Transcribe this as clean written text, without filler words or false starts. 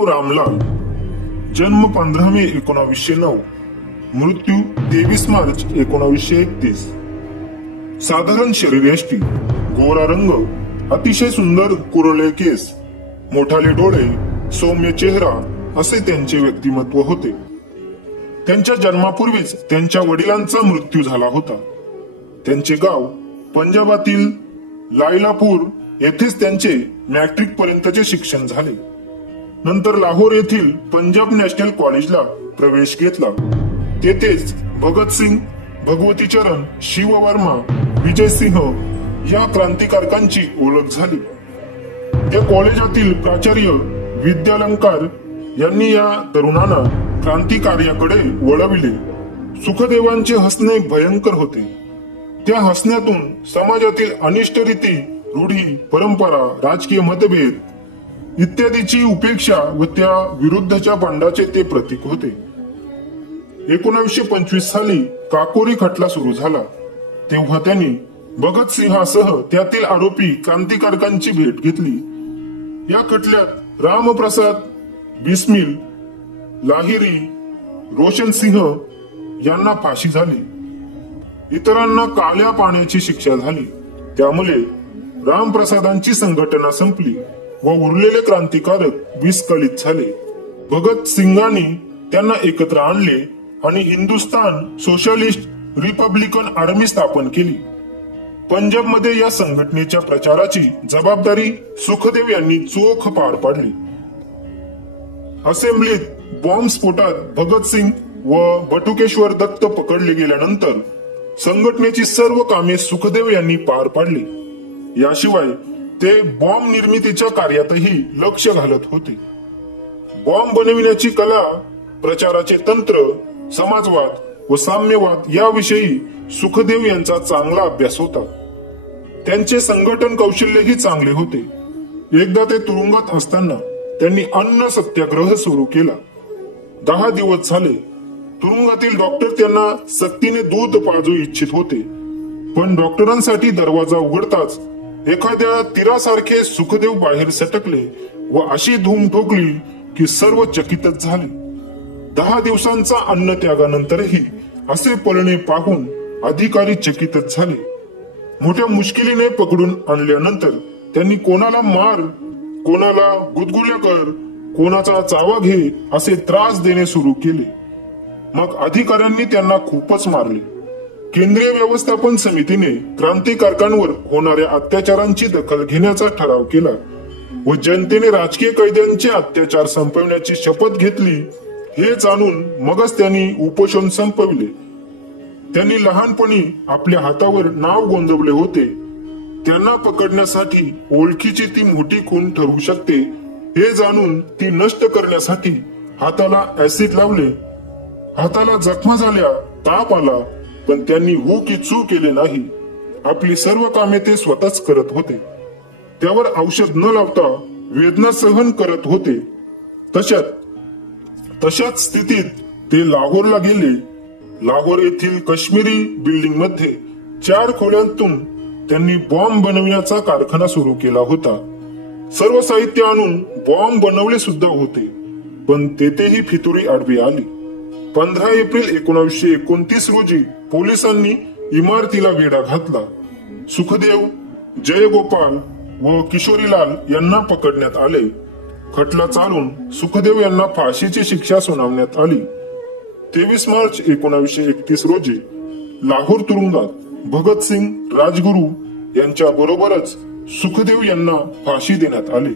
सुखदेव रामलाल, जन्म 15 मे 1909, मृत्यू 23 मार्च 1931. साधारण शरीरयष्टी, गोरा रंग, अतिशय सुंदर कुरळे केस, मोठाले डोळे, सौम्य चेहरा असे त्यांचे व्यक्तिमत्व होते. त्यांच्या जन्मापूर्वीच त्यांच्या वडिलांचा मृत्यू झाला होता. त्यांचे गाव पंजाबातील लायलापूर येथेच त्यांचे मॅट्रिक पर्यंतचे शिक्षण झाले. नंतर लाहोर येथील पंजाब नॅशनल कॉलेजला प्रवेश घेतला. तेथेच भगतसिंग, भगवतीचरण, शिववर्मा, विजयसिंह या क्रांतिकारकांची ओळख झाली. त्या कॉलेजातील प्राचार्य विद्यालंकार यांनी या तरुणांना क्रांतिकार्याकडे वळविले. सुखदेवांचे हसणे भयंकर होते. त्या हसण्यातून समाजातील अनिष्ट रीती, रूढी, परंपरा, राजकीय मतभेद इत्यादीची उपेक्षा व त्या विरुद्धच्या बंडाचे ते प्रतीक होते. 1925 साली काकोरी खटला सुरू झाला. तेव्हा त्यांनी भगतसिंहासह त्यातील आरोपी क्रांतिकारकांची भेट घेतली. या खटल्यात रामप्रसाद बिस्मिल, लाहिरी, रोशन सिंह यांना फाशी झाली. इतरांना काळ्या पाण्याची शिक्षा झाली. त्यामुळे रामप्रसादांची संघटना संपली व उरलेले क्रांतिकारक विस्कळीत झाले. भगत सिंगांनी त्यांना एकत्र आणले आणि हिंदुस्थान सोशलिस्ट रिपब्लिकन आर्मी स्थापन केली. पंजाबमध्ये या संघटनेच्या प्रचाराची जबाबदारी सुखदेव यांनी चोख पार पाडली. असेंब्लीत बॉम्बस्फोटात भगतसिंग व बटुकेश्वर दत्त पकडले गेल्यानंतर संघटनेची सर्व कामे सुखदेव यांनी पार पाडली. याशिवाय ते बॉम्ब निर्मितीच्या कार्यातही लक्ष घालत होते. बॉम्ब बनविण्याची कला, प्रचाराचे तंत्र, समाजवाद व साम्यवाद याविषयी सुखदेव यांचा चांगला अभ्यास होता. त्यांचे संघटन कौशल्यही चांगले होते. एकदा ते तुरुंगात असताना त्यांनी अन्न सत्याग्रह सुरू केला. 10 दिवस झाले. तुरुंगातील डॉक्टर त्यांना सक्तीने दूध पाजू इच्छित होते, पण डॉक्टरांसाठी दरवाजा उघडताच एखाद्या तीरासारखे सुखदेव बाहेर सटकले व अशी धूम ठोकली की सर्व चकितच झाले. 10 दिवसांचा अन्न त्यागानंतरही असे पळणे पाहून अधिकारी चकितच झाले. मोठ्या मुश्किलीने पकडून आणल्यानंतर त्यांनी कोणाला मार, कोणाला गुदगुल्या कर, कोणाचा चावा घे असे त्रास देणे सुरू केले. मग अधिकाऱ्यांनी त्यांना खूपच मारले. केंद्रीय व्यवस्थापन समितीने क्रांतिकारकांवर होणाऱ्या अत्याचारांची दखल घेण्याचा ठराव केला व जनतेने राजकीय कैद्यांचे अत्याचार संपवण्याची शपथ घेतली. हे जाणून मगच त्यांनी उपोषण संपविले. त्यांनी लहानपणी आपल्या हातावर नाव गोंदवले होते. त्यांना पकडण्यासाठी ओळखीची ती मोठी खून ठरू शकते हे जाणून ती नष्ट करण्यासाठी हाताला ऍसिड लावले. हाताला जखमा झाल्या, ताप आला, पण त्यांनी हो की चू केले नाही. आपली सर्व कामे ते स्वतःच करत होते. त्यावर औषध न लावता वेदना सहन करत होते. तशाच स्थितीत ते लाहोरला गेले. लाहोर येथील काश्मीरी बिल्डिंग मध्ये 4 खोल्यांतून त्यांनी बॉम्ब बनवण्याचा कारखाना सुरू केला होता. सर्व साहित्य आणून बॉम्ब बनवले सुद्धा होते, पण तेथेही फितुरी आडवी आली. 15 एप्रिल 1929 रोजी पोलिसांनी इमारतीला वेढा घातला. सुखदेव, जयगोपाल व किशोरीलाल यांना पकडण्यात आले. खटला चालून सुखदेव यांना फाशीची शिक्षा सुनावण्यात आली. 23 मार्च 1931 रोजी लाहोर तुरुंगात भगतसिंग, राजगुरू यांच्या बरोबरच सुखदेव यांना फाशी देण्यात आली.